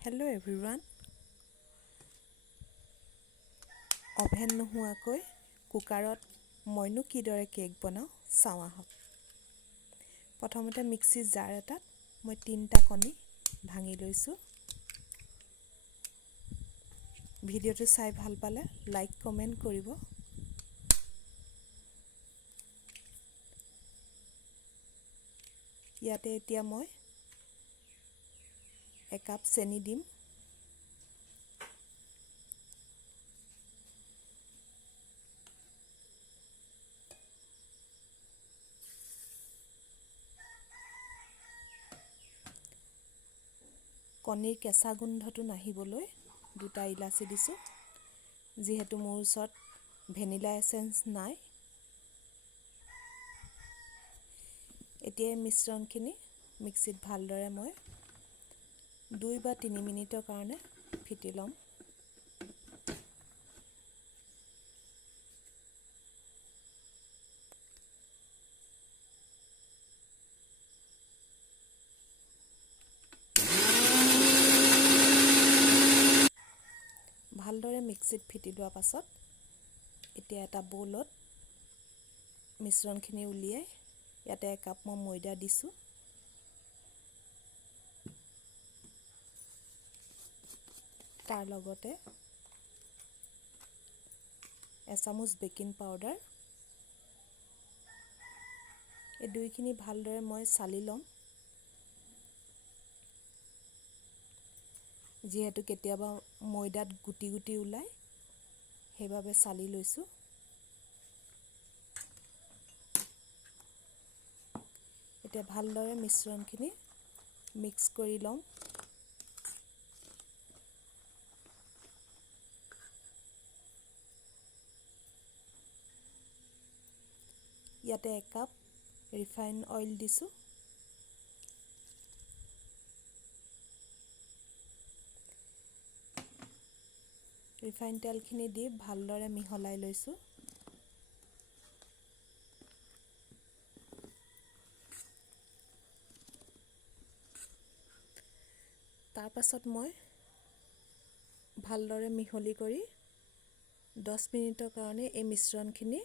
Hello' everyone. Oven নোহোৱাকৈ কুকাৰত মইনো কিদৰে কেক বনাওঁ চাওঁ আহক। প্ৰথমতে মিক্সি জাৰ এটাত মই 3টা কণী ভাঙি লৈছোঁ। ভিডিঅ'টো চাই ভাল পালে লাইক কমেণ্ট কৰিব। ইয়াতে এতিয়া মই একাপ চেনি দিম। কণীৰ কেঁচা গোন্ধটো নাহিবলৈ 2টা ইলাচি দিছোঁ। যিহেতু মোৰ ওচৰত ভেনিলা এচেঞ্চ নাই, এতিয়া এই মিশ্ৰণখিনি মিক্সিত ভালদৰে মই 2 বা 3 মিনিটৰ কাৰণে ফেটি ল'ম। ভালদৰে মিক্সিত ফেটি লোৱাৰ পাছত এতিয়া এটা বৌলত মিশ্ৰণখিনি উলিয়াই ইয়াতে একাপ মই ময়দা দিছোঁ। তাৰ লগতে এচামুচ বেকিং পাউডাৰ, এই দুইখিনি ভালদৰে মই চালি ল'ম। যিহেতু কেতিয়াবা ময়দাত গুটি গুটি ওলায়, সেইবাবে চালি লৈছোঁ। এতিয়া ভালদৰে মিশ্ৰণখিনি মিক্স কৰি ল'ম। ইয়াতে একাপ ৰিফাইন অইল দিছোঁ। ৰিফাইন তেলখিনি দি ভালদৰে মিহলাই লৈছোঁ। তাৰ পাছত মই ভালদৰে মিহলি কৰি 10 মিনিটৰ কাৰণে এই মিশ্ৰণখিনি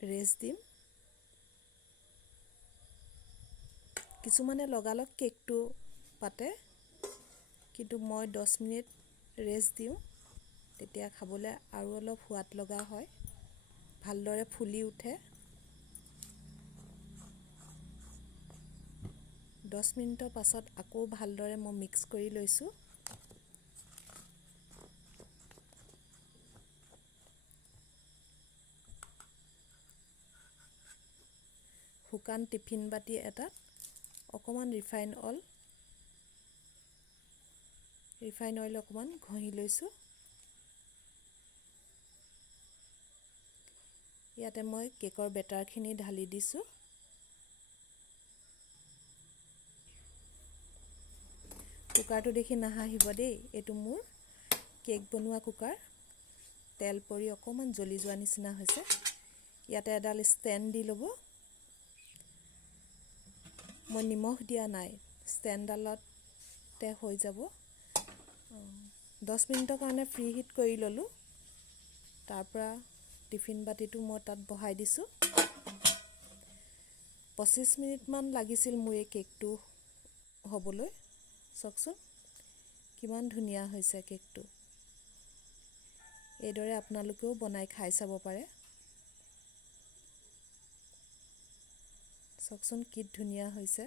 ৰেষ্ট দিম। কিছুমানে লগালগ কেকটো পাতে, কিন্তু মই 10 মিনিট ৰেষ্ট দিওঁ, তেতিয়া খাবলৈ আৰু অলপ সোৱাদ লগা হয়, ভালদৰে ফুলি উঠে। 10 মিনিটৰ পাছত আকৌ ভালদৰে মই মিক্স কৰি লৈছোঁ। শুকান টিফিন বাতি এটাত অকণমান ৰিফাইন অইল অকণমান ঘঁহি লৈছোঁ। ইয়াতে মই কেকৰ বেটাৰখিনি ঢালি দিছোঁ। কুকাৰটো দেখি নাহাঁহিব দেই, এইটো মোৰ কেক বনোৱা কুকাৰ। তেল পৰি অকণমান জ্বলি যোৱা নিচিনা হৈছে। ইয়াতে এডাল ষ্টেণ্ড দি ল'ব। মই নিমখ দিয়া নাই, ষ্টেণ্ডডালতে হৈ যাব। 10 মিনিটৰ কাৰণে ফ্ৰী হিট কৰি ল'লোঁ। তাৰপৰা টিফিন বাতিটো মই তাত বহাই দিছোঁ। 25 মিনিটমান লাগিছিল মোৰ এই কেকটো হ'বলৈ। চাওকচোন কিমান ধুনীয়া হৈছে কেকটো। এইদৰে আপোনালোকেও বনাই খাই চাব পাৰে। চাওকচোন কি ধুনীয়া হৈছে।